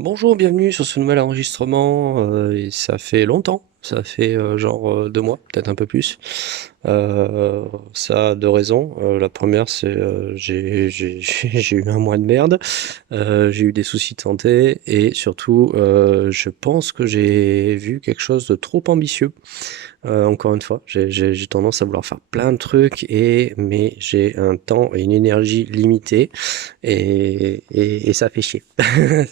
Bonjour, bienvenue sur ce nouvel enregistrement. Et ça fait longtemps, ça fait genre 2 mois, peut-être un peu plus. Ça a deux raisons. La première, c'est j'ai eu un mois de merde. J'ai eu des soucis de santé et surtout, je pense que j'ai vu quelque chose de trop ambitieux. Encore une fois, j'ai tendance à vouloir faire plein de trucs mais j'ai un temps et une énergie limitée et ça fait chier.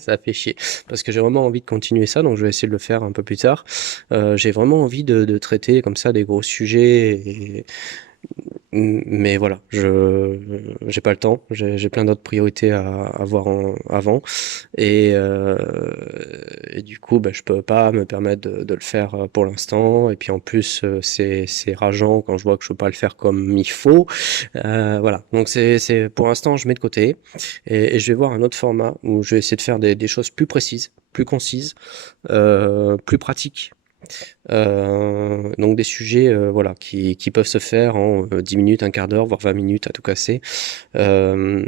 Ça fait chier parce que j'ai vraiment envie de continuer ça, donc je vais essayer de le faire un peu plus tard. J'ai vraiment envie de traiter comme ça des gros sujets mais voilà, je j'ai pas le temps, j'ai plein d'autres priorités à voir avant et du coup, je peux pas me permettre de le faire pour l'instant. Et puis en plus, c'est rageant quand je vois que je peux pas le faire comme il faut. Voilà, donc c'est pour l'instant, je mets de côté et je vais voir un autre format où je vais essayer de faire des choses plus précises, plus concises, plus pratiques, donc des sujets voilà qui peuvent se faire en 10 minutes, un quart d'heure, voire 20 minutes à tout casser, euh,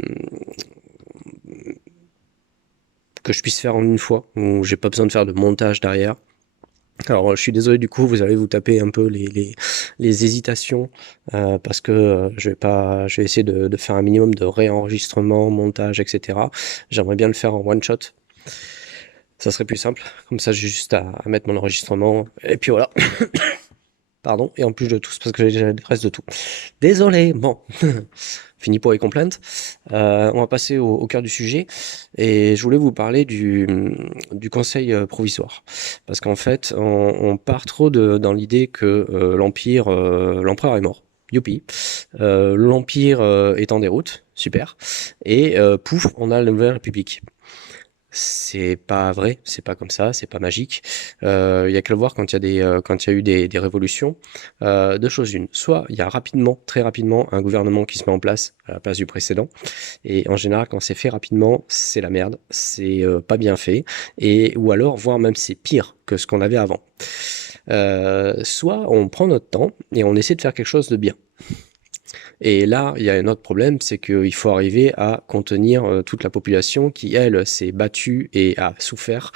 que je puisse faire en une fois, où j'ai pas besoin de faire de montage derrière. Alors je suis désolé du coup, vous allez vous taper un peu les hésitations parce que je vais essayer de faire un minimum de réenregistrement, montage, etc. J'aimerais bien le faire en one shot. Ça serait plus simple, comme ça j'ai juste à mettre mon enregistrement et puis voilà. Pardon, et en plus de tout, c'est parce que j'ai le reste de tout. Désolé, bon, fini pour les complaintes. On va passer au cœur du sujet, et je voulais vous parler du conseil provisoire. Parce qu'en fait, on part trop dans l'idée que l'empereur est mort. Youpi. L'empire est en déroute, super. Et pouf, on a la nouvelle république. C'est pas vrai, c'est pas comme ça, c'est pas magique. Il y a que le voir quand quand il y a eu des révolutions. Deux choses une. Soit il y a rapidement, très rapidement, un gouvernement qui se met en place à la place du précédent. Et en général, quand c'est fait rapidement, c'est la merde, c'est pas bien fait. Ou alors, voire même c'est pire que ce qu'on avait avant. Soit on prend notre temps et on essaie de faire quelque chose de bien. Et là, il y a un autre problème, c'est qu'il faut arriver à contenir toute la population qui, elle, s'est battue et a souffert,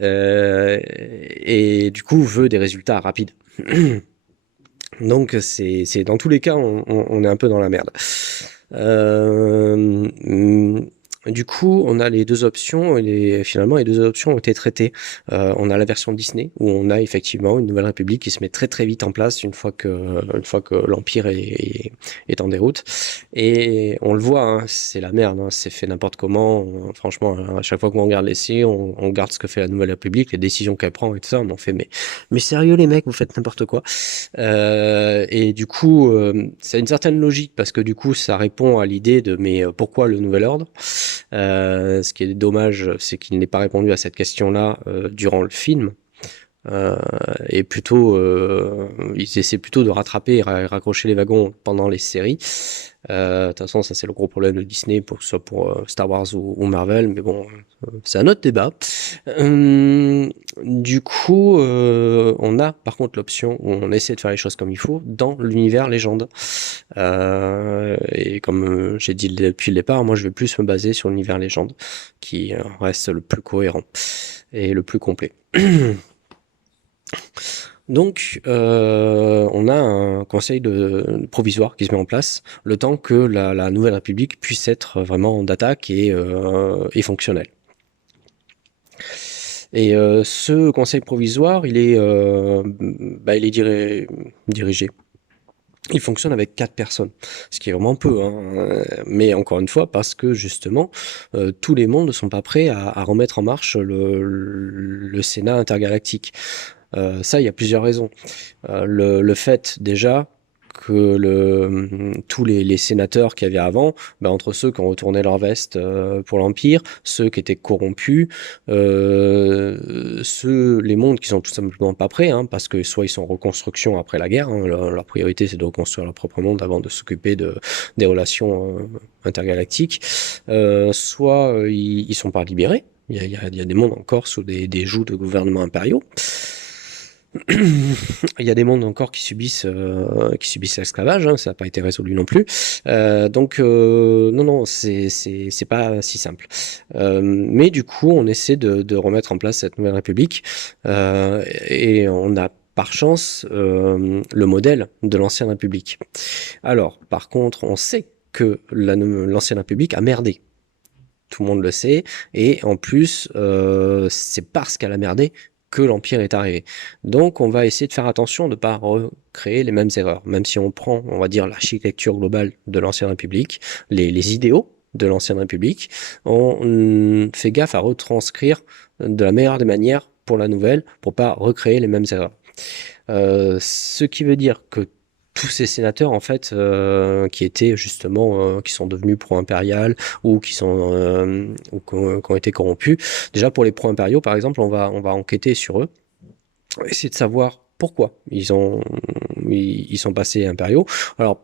et du coup veut des résultats rapides. Donc c'est dans tous les cas, on est un peu dans la merde. Euh, du coup, on a les deux options, finalement, les deux options ont été traitées. On a la version Disney, où on a effectivement une nouvelle république qui se met très très vite en place une fois que l'Empire est en déroute. Et on le voit, hein, c'est la merde, hein, c'est fait n'importe comment. Franchement, à chaque fois qu'on regarde les séries, on regarde ce que fait la nouvelle république, les décisions qu'elle prend et tout ça, on en fait, mais sérieux les mecs, vous faites n'importe quoi. Et du coup, ça a une certaine logique parce que du coup, ça répond à l'idée de mais pourquoi le nouvel ordre. Ce qui est dommage, c'est qu'il n'ait pas répondu à cette question-là durant le film. Euh, et plutôt, ils essaient plutôt de rattraper et raccrocher les wagons pendant les séries. De toute façon, ça c'est le gros problème de Disney, pour que ce soit pour Star Wars ou Marvel, mais bon, c'est un autre débat. Du coup, on a par contre l'option où on essaie de faire les choses comme il faut dans l'univers légende. Et comme j'ai dit depuis le départ, moi je vais plus me baser sur l'univers légende, qui reste le plus cohérent et le plus complet. Donc, on a un conseil provisoire qui se met en place, le temps que la nouvelle République puisse être vraiment d'attaque et fonctionnelle. Et ce conseil provisoire, il est dirigé. Il fonctionne avec 4 personnes, ce qui est vraiment peu, hein. Mais encore une fois, parce que justement, tous les mondes ne sont pas prêts à remettre en marche le Sénat intergalactique. Ça, il y a plusieurs raisons. Le fait déjà que tous les sénateurs qu'il y avait avant, entre ceux qui ont retourné leur veste pour l'Empire, ceux qui étaient corrompus, les mondes qui sont tout simplement pas prêts, hein, parce que soit ils sont en reconstruction après la guerre, hein, leur priorité c'est de reconstruire leur propre monde avant de s'occuper des relations intergalactiques, soit ils sont pas libérés. Il y a des mondes encore sous des jougs de gouvernements impériaux. Il y a des mondes encore qui subissent l'esclavage, hein, ça n'a pas été résolu non plus. Donc non, non, c'est pas si simple. Mais du coup, on essaie de remettre en place cette nouvelle république, et on a par chance le modèle de l'ancienne république. Alors, par contre, on sait que l'ancienne république a merdé. Tout le monde le sait, et en plus, c'est parce qu'elle a merdé que l'Empire est arrivé. Donc on va essayer de faire attention de ne pas recréer les mêmes erreurs, même si on prend, on va dire, l'architecture globale de l'Ancienne République, les idéaux de l'Ancienne République, on fait gaffe à retranscrire de la meilleure des manières pour la nouvelle, pour pas recréer les mêmes erreurs. Ce qui veut dire que tous ces sénateurs en fait qui étaient justement qui sont devenus pro-impériales ou qui sont ou qui ont été corrompus. Déjà pour les pro-impériaux par exemple, on va enquêter sur eux, essayer de savoir pourquoi ils sont passés impériaux. Alors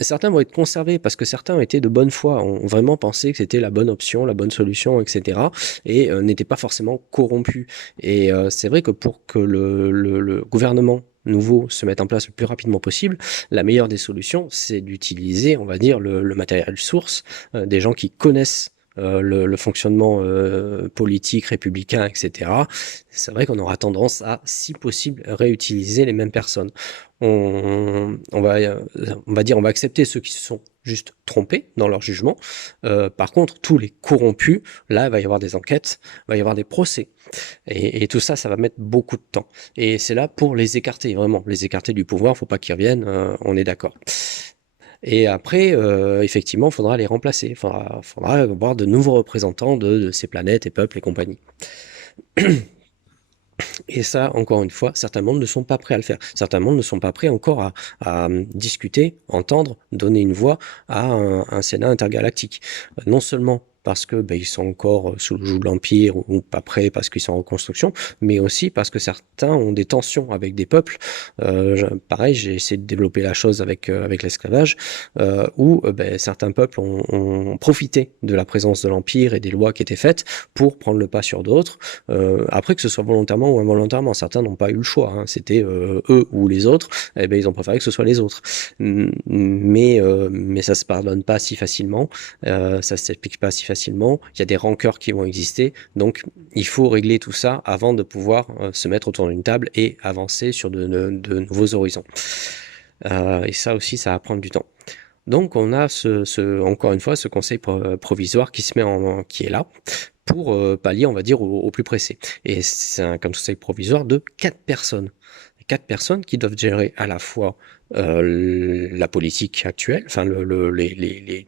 certains vont être conservés parce que certains étaient de bonne foi, ont vraiment pensé que c'était la bonne option, la bonne solution, etc. et n'étaient pas forcément corrompus. Et c'est vrai que pour que le gouvernement nouveau se mette en place le plus rapidement possible, la meilleure des solutions, c'est d'utiliser, on va dire, le matériel source, des gens qui connaissent le fonctionnement politique, républicain, etc. C'est vrai qu'on aura tendance à, si possible, réutiliser les mêmes personnes. On va dire, on va accepter ceux qui se sont juste trompés dans leur jugement. Par contre, tous les corrompus, là, il va y avoir des enquêtes, il va y avoir des procès. Et tout ça, ça va mettre beaucoup de temps. Et c'est là pour les écarter, vraiment. Les écarter du pouvoir, faut pas qu'ils reviennent, on est d'accord. Et après, effectivement, il faudra les remplacer. Il faudra avoir de nouveaux représentants de ces planètes et peuples et compagnie. Et ça, encore une fois, certains mondes ne sont pas prêts à le faire. Certains mondes ne sont pas prêts encore à discuter, entendre, donner une voix à un Sénat intergalactique. Non seulement parce que ils sont encore sous le joug de l'Empire ou pas prêts parce qu'ils sont en reconstruction, mais aussi parce que certains ont des tensions avec des peuples. Pareil, j'ai essayé de développer la chose avec l'esclavage, où certains peuples ont profité de la présence de l'Empire et des lois qui étaient faites pour prendre le pas sur d'autres. Après, que ce soit volontairement ou involontairement, certains n'ont pas eu le choix, hein. C'était eux ou les autres, ils ont préféré que ce soit les autres. Mais ça se pardonne pas si facilement, ça s'explique pas si facilement. Il y a des rancœurs qui vont exister, donc il faut régler tout ça avant de pouvoir se mettre autour d'une table et avancer sur de nouveaux horizons. Et ça aussi, ça va prendre du temps. Donc on a encore une fois ce conseil provisoire qui est là pour pallier, on va dire, au plus pressé. Et c'est un conseil provisoire de 4 personnes. 4 personnes qui doivent gérer à la fois la politique actuelle, enfin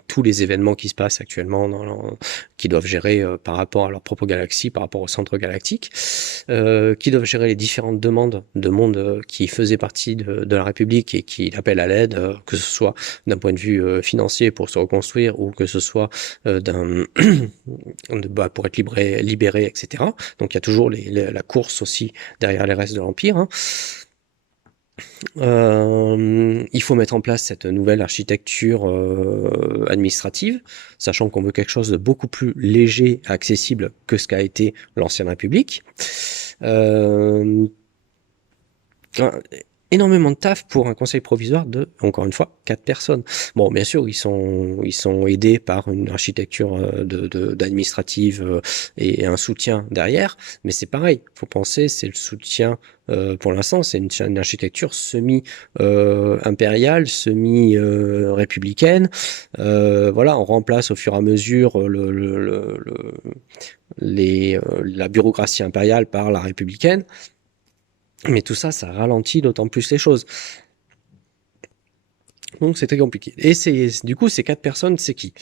tous les événements qui se passent actuellement, qui doivent gérer par rapport à leur propre galaxie, par rapport au centre galactique, qui doivent gérer les différentes demandes de monde qui faisaient partie de la République et qui appellent à l'aide, que ce soit d'un point de vue financier pour se reconstruire ou que ce soit pour être libéré, etc. Donc il y a toujours la course aussi derrière les restes de l'Empire, hein. Il faut mettre en place cette nouvelle architecture administrative, sachant qu'on veut quelque chose de beaucoup plus léger et accessible que ce qu'a été l'Ancienne République. Énormément de taf pour un conseil provisoire de, encore une fois, 4 personnes. Bon, bien sûr, ils sont aidés par une architecture d'administrative et un soutien derrière, mais c'est pareil, faut penser, c'est le soutien, pour l'instant, c'est une architecture semi-impériale, semi-républicaine. Voilà, on remplace au fur et à mesure la bureaucratie impériale par la républicaine. Mais tout ça, ça ralentit d'autant plus les choses. Donc c'est très compliqué. Et du coup, ces 4 personnes, c'est qui?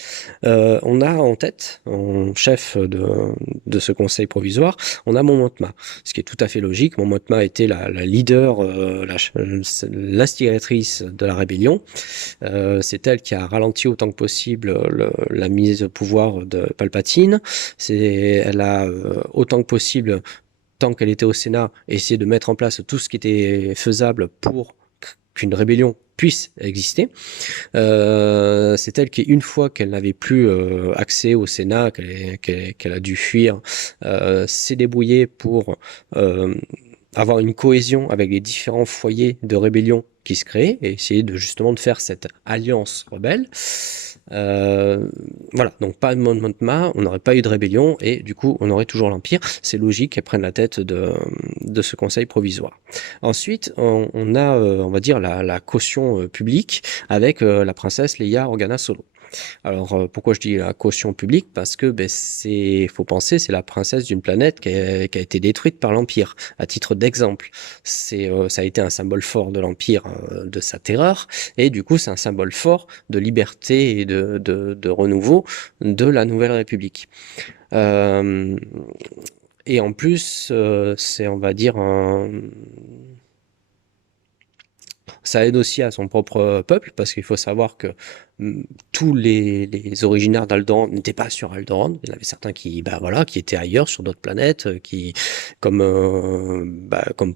On a en tête, en chef de ce conseil provisoire, on a Mon Mothma. Ce qui est tout à fait logique. Mon Mothma était la leader, l'instigatrice de la rébellion. C'est elle qui a ralenti autant que possible la mise au pouvoir de Palpatine. Elle a autant que possible, tant qu'elle était au Sénat, essayé de mettre en place tout ce qui était faisable pour qu'une rébellion puisse exister. C'est elle qui, une fois qu'elle n'avait plus accès au Sénat, qu'elle a dû fuir, s'est débrouillée pour avoir une cohésion avec les différents foyers de rébellion qui se créent et essayer de justement de faire cette alliance rebelle. Voilà, donc pas de Montma, on n'aurait pas eu de rébellion et du coup on aurait toujours l'Empire. C'est logique qu'elle prenne la tête de ce conseil provisoire. Ensuite, on a, on va dire, la caution publique avec la princesse Leia Organa Solo. Alors pourquoi je dis la caution publique? Parce que faut penser, c'est la princesse d'une planète qui a été détruite par l'Empire. À titre d'exemple, ça a été un symbole fort de l'Empire, de sa terreur, et du coup c'est un symbole fort de liberté et de renouveau de la Nouvelle République. Euh, et en plus, c'est, on va dire, ça aide aussi à son propre peuple, parce qu'il faut savoir que tous les originaires d'Alderaan n'étaient pas sur Alderaan. Il y en avait certains qui, voilà, qui étaient ailleurs, sur d'autres planètes, comme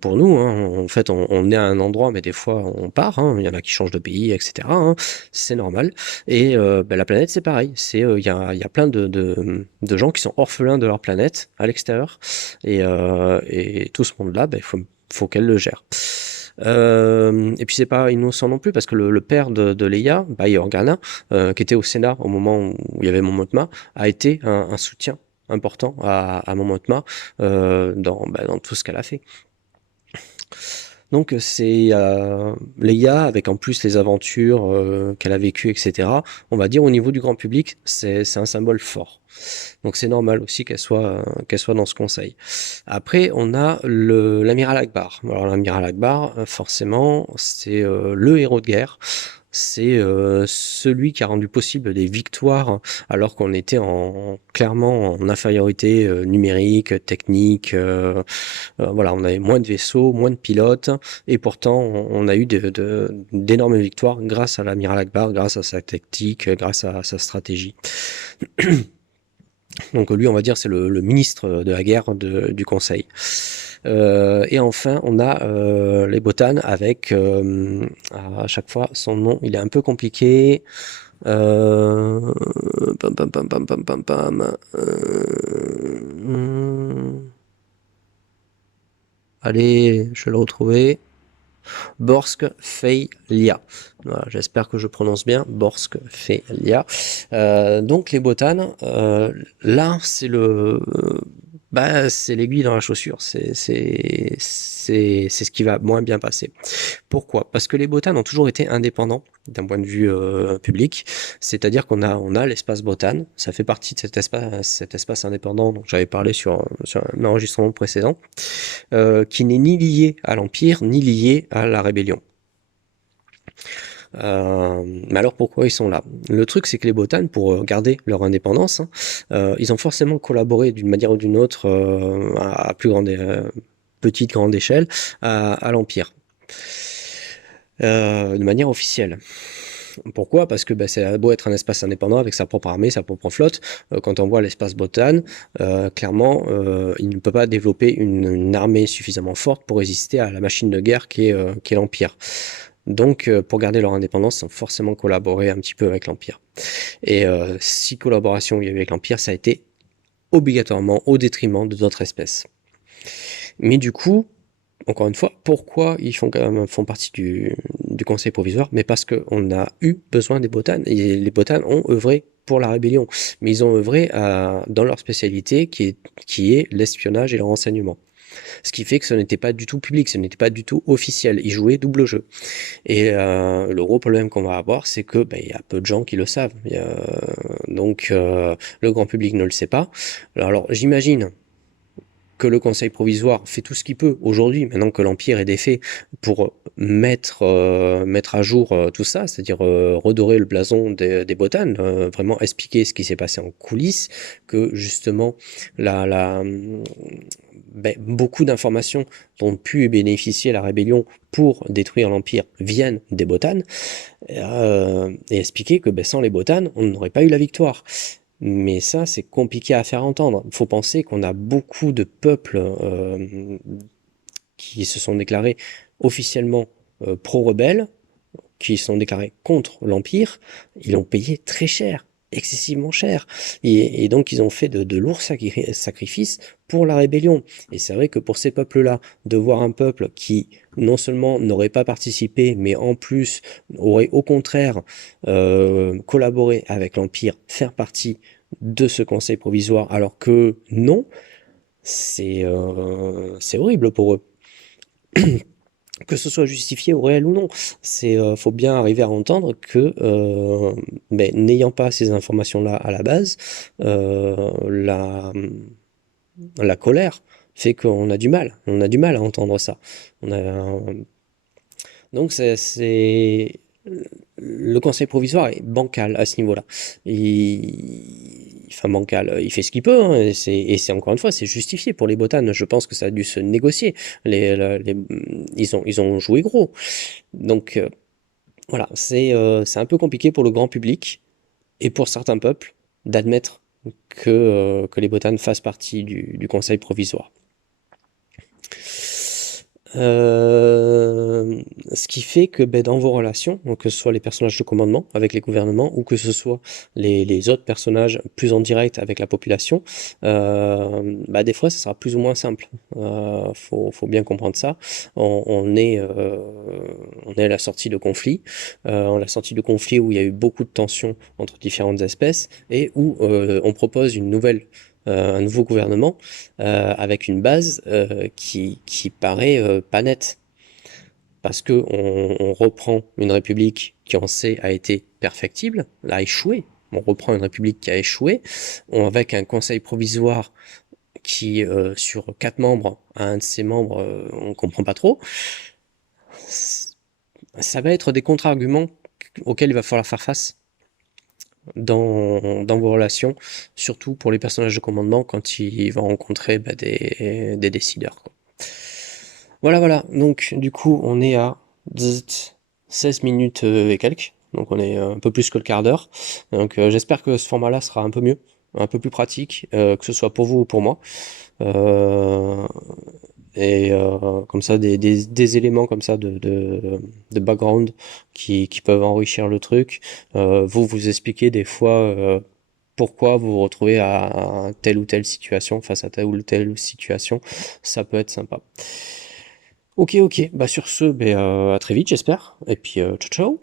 pour nous, hein. En fait, on est à un endroit, mais des fois, on part, hein. Il y en a qui changent de pays, etc., hein. C'est normal. Et la planète, c'est pareil. Il y a plein de gens qui sont orphelins de leur planète, à l'extérieur. Et tout ce monde-là, faut qu'elle le gère. Et puis c'est pas innocent non plus parce que le père de Leia, Bail Organa, qui était au Sénat au moment où il y avait Mon Mothma, a été un soutien important à Mon Mothma dans tout ce qu'elle a fait. Donc c'est Leia, avec en plus les aventures qu'elle a vécues, etc. On va dire au niveau du grand public, c'est un symbole fort. Donc c'est normal aussi qu'elle soit dans ce conseil. Après, on a l'amiral Akbar. Alors l'amiral Akbar, forcément, c'est le héros de guerre. C'est celui qui a rendu possible des victoires alors qu'on était clairement en infériorité numérique, technique. Voilà, on avait moins de vaisseaux, moins de pilotes, et pourtant on a eu d'énormes victoires grâce à l'amiral Akbar, grâce à sa tactique, grâce à sa stratégie. Donc lui, on va dire, c'est le ministre de la guerre du Conseil. Et enfin, on a les Botanes avec, à chaque fois, son nom, il est un peu compliqué. Pam, pam, pam, pam, pam, pam, pam. Allez, je vais le retrouver. Borsk Feylia. Voilà, j'espère que je prononce bien. Borsk Feylia. Donc les Botanes, là c'est c'est l'aiguille dans la chaussure. C'est ce qui va moins bien passer. Pourquoi? Parce que les Botanes ont toujours été indépendants d'un point de vue public, c'est-à-dire qu'on a l'espace Botane, ça fait partie de cet espace indépendant dont j'avais parlé sur un enregistrement précédent, qui n'est ni lié à l'Empire, ni lié à la rébellion. Mais alors pourquoi ils sont là? Le truc, c'est que les Botanes, pour garder leur indépendance, ils ont forcément collaboré d'une manière ou d'une autre à petite, grande échelle à l'Empire. De manière officielle. Pourquoi? Parce que c'est beau être un espace indépendant avec sa propre armée, sa propre flotte. Quand on voit l'espace Botane, clairement, il ne peut pas développer une armée suffisamment forte pour résister à la machine de guerre qui est l'Empire. Donc, pour garder leur indépendance, ils ont forcément collaboré un petit peu avec l'Empire. Et si collaboration il y a eu avec l'Empire, ça a été obligatoirement au détriment de d'autres espèces. Mais du coup, encore une fois, pourquoi ils font partie du conseil provisoire? Mais parce qu'on a eu besoin des Botanes, et les Botanes ont œuvré pour la rébellion, mais ils ont œuvré dans leur spécialité qui est l'espionnage et le renseignement. Ce qui fait que ce n'était pas du tout public, ce n'était pas du tout officiel, ils jouaient double jeu. Et le gros problème qu'on va avoir, c'est que y a peu de gens qui le savent, donc le grand public ne le sait pas. Alors j'imagine que le conseil provisoire fait tout ce qu'il peut aujourd'hui, maintenant que l'Empire est défait, pour mettre à jour tout ça, c'est-à-dire redorer le blason des Botanes, vraiment expliquer ce qui s'est passé en coulisses, que justement beaucoup d'informations dont pu bénéficier la rébellion pour détruire l'Empire viennent des Botanes, et expliquer que sans les Botanes, on n'aurait pas eu la victoire. Mais ça, c'est compliqué à faire entendre. Il faut penser qu'on a beaucoup de peuples qui se sont déclarés officiellement pro-rebelles, qui sont déclarés contre l'Empire. Ils l'ont payé très cher. excessivement cher. Et donc ils ont fait de lourds sacrifices pour la rébellion. Et c'est vrai que pour ces peuples-là, de voir un peuple qui non seulement n'aurait pas participé, mais en plus aurait au contraire collaboré avec l'Empire, faire partie de ce conseil provisoire, alors que non, c'est horrible pour eux. Que ce soit justifié ou réel ou non, faut bien arriver à entendre que ben, n'ayant pas ces informations-là à la base, la colère fait qu'on a du mal, on a du mal à entendre ça. On a, donc le conseil provisoire est bancal à ce niveau-là. Enfin bancal, il fait ce qu'il peut, hein, et c'est encore une fois, c'est justifié pour les botanes. Je pense que ça a dû se négocier. Ils ont joué gros. Donc voilà, c'est un peu compliqué pour le grand public et pour certains peuples d'admettre que les botanes fassent partie du conseil provisoire. Ce qui fait que ben, dans vos relations, donc que ce soit les personnages de commandement avec les gouvernements ou que ce soit les autres personnages plus en direct avec la population, bah, des fois ça sera plus ou moins simple. Faut bien comprendre ça. On est à la sortie de conflits, la sortie de conflits où il y a eu beaucoup de tensions entre différentes espèces et où on propose un nouveau gouvernement avec une base qui paraît pas nette. Parce que on reprend une république qui on sait a été perfectible, a échoué. On reprend une république qui a échoué, avec un conseil provisoire qui, sur 4 membres, un de ses membres, on comprend pas trop. Ça va être des contre-arguments auxquels il va falloir faire face dans vos relations, surtout pour les personnages de commandement quand ils vont rencontrer bah, des décideurs, quoi. Voilà, voilà. Donc, du coup, on est à 16 minutes et quelques. Donc, on est un peu plus que le quart d'heure. Donc, j'espère que ce format-là sera un peu mieux, un peu plus pratique, que ce soit pour vous ou pour moi. Euh, comme ça, des éléments comme ça de background qui peuvent enrichir le truc. Vous expliquer des fois pourquoi vous vous retrouvez à telle ou telle situation, face à telle ou telle situation. Ça peut être sympa. Ok, ok. Bah sur ce, à très vite, j'espère. Et puis, ciao, ciao.